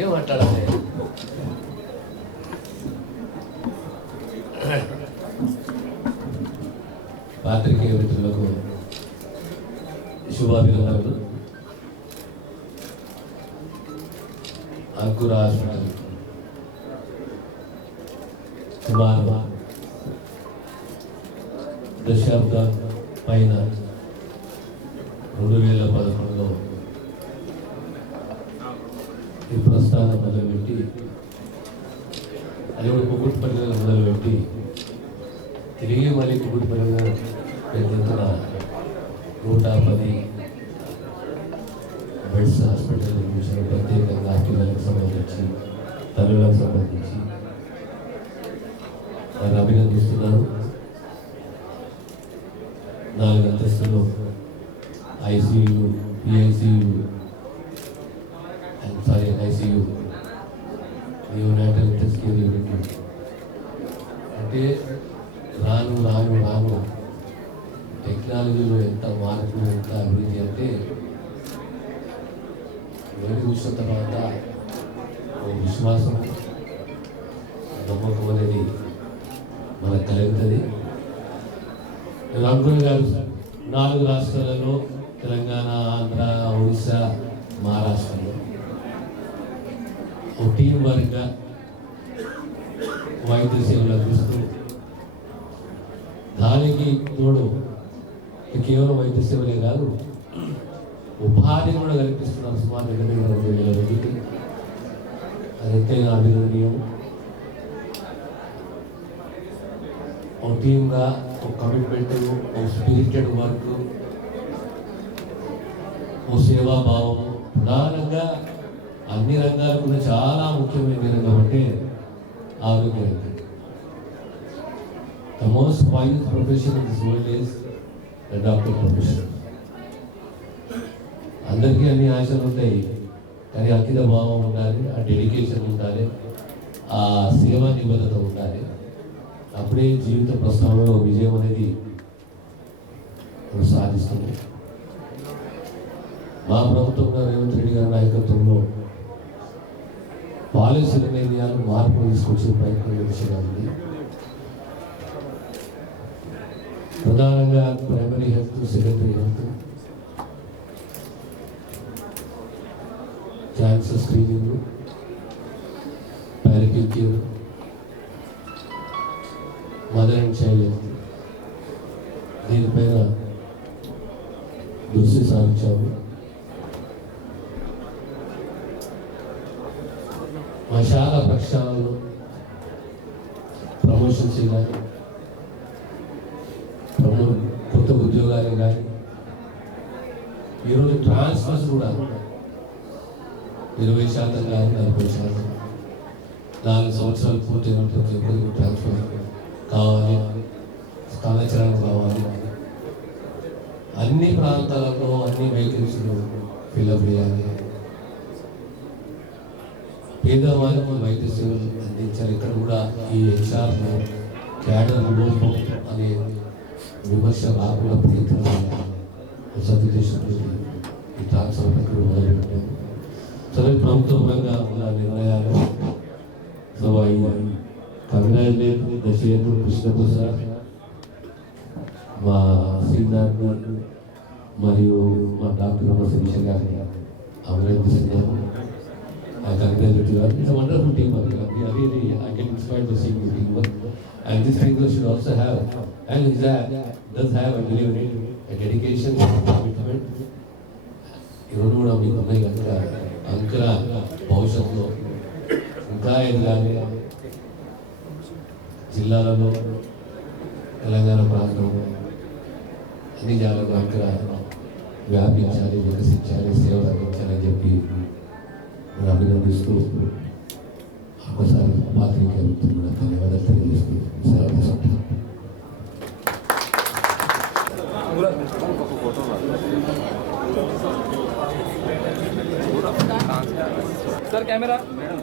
ఏం మాట్లాడాలి? పాత్రికేయ మిత్రులకు శుభాభినందనలు. అంకుర హాస్పిటల్ సుమారు దశాబ్ద పైన 2011లో ఈ ప్రస్థానం మొదలుపెట్టి, అది కూడా కుకుట్పల్లిలో మొదలుపెట్టి తిరిగి మళ్ళీ కుకుట్పల్లిలో పెరుగుతున్న 110 బెడ్స్ హాస్పిటల్ నిర్మించిన ప్రత్యేకంగా పిల్లలకు సంబంధించి, తల్లులకు సంబంధించి వారిని అభినందిస్తున్నాను. 4 అంతస్తులు ICU, పిఐసీయూ, ICU, neonatal intensive unit. అంటే రాను రాను రాను టెక్నాలజీలో ఎంత మార్పు, ఎంత అభివృద్ధి అంటే వెళ్ళి చూసిన తర్వాత విశ్వాసం, నమ్మకం అనేది మనకు కలుగుతుంది. నేను అనుకున్నాను 4 రాష్ట్రాలలో, తెలంగాణ, ఆంధ్ర, ఒడిశా, మహారాష్ట్రలో ఒక టీం వర్క్గా వైద్య సేవలు అందిస్తూ, దానికి తోడు కేవలం వైద్య సేవలే కాదు, ఉపాధి కూడా కల్పిస్తున్నారు సుమారు 22,000 మందికి. అది ఎంతైనా అభినందనీయం. ఒక టీమ్గా, ఒక కమిట్మెంట్, ఒక స్పిరిటెడ్ వర్క్, ఒక సేవాభావం, ప్రధానంగా అన్ని రంగాలకు చాలా ముఖ్యమైన రంగం అంటే ఆరోగ్య రంగం. The most poignant profession in this world is the doctor profession. అందరికీ అన్ని ఆశలు ఉంటాయి, కానీ అంకిత భావం ఉండాలి, ఆ డెడికేషన్ ఉండాలి, ఆ సేవా నిబద్ధత ఉండాలి. అప్పుడే జీవిత ప్రస్థానంలో విజయం అనేది సాధిస్తుంది. మా ప్రభుత్వంలో రేవంత్ రెడ్డి గారి నాయకత్వంలో పాలసీ నిర్ణయాలు, మార్పులు తీసుకొచ్చే ప్రయత్నం చేయాలి. ప్రధానంగా primary health, secondary health, cancer screening, parietal care, mother and child health, దీనిపైన దృష్టి సారించాము. మా శాఖ ప్రక్షాళనలో ప్రమోషన్స్ కానీ, కొత్త ఉద్యోగాలు కానీ, ఈరోజు ట్రాన్స్ఫర్స్ కూడా 20% కానీ 40%. 4 సంవత్సరాలు పూర్తయిన ప్రతి ఒక్కరికి ట్రాన్స్ఫర్ కావాలి, స్థానాచరణ కావాలి. అన్ని ప్రాంతాలలో అన్ని వేకెన్సీలు ఫిల్అప్ చేయాలి. పేదవాళ్ళకు వైద్య సేవలు అందించాలి. ఇక్కడ కూడా ఈ హెచ్ఆర్ క్యాడర్ లోపం అనే విమర్శ రాకుండా ప్రయత్నం చేయాలి. సదుద్దేశంతో ఈ ట్రాన్స్ఫర్ ప్రక్రియ మొదలుపెట్టాము. సరే, ప్రభుత్వంగా ఉన్న నిర్ణయాలు. So I congratulate the chairman Krishnaprasad, మా శ్రీనాథ్ మరియు మా డాక్టర్ శిరీష గారిని అభినందిస్తున్నాము. I congratulate you. It's a wonderful teamwork. Really, I get inspired to see this teamwork. And this teamwork should also have, and that does have, I believe, a dedication, commitment. ఈరోజు కూడా మీకు ఉన్నాయి కనుక అంకుర భవిష్యత్తులో ఇంకా ఎదగాలి. జిల్లాలలో, తెలంగాణ ప్రాంతంలో అన్ని జాగాలకు అంకుర వ్యాపించాలి, వికసించాలి, సేవలు అందించాలని చెప్పి అభినందిస్తూ ఒకసారి పాత్రికేయ కూడా ధన్యవాదాలు తెలియజేస్తూ సెలవు తీసుకుంటాను. Sir camera madam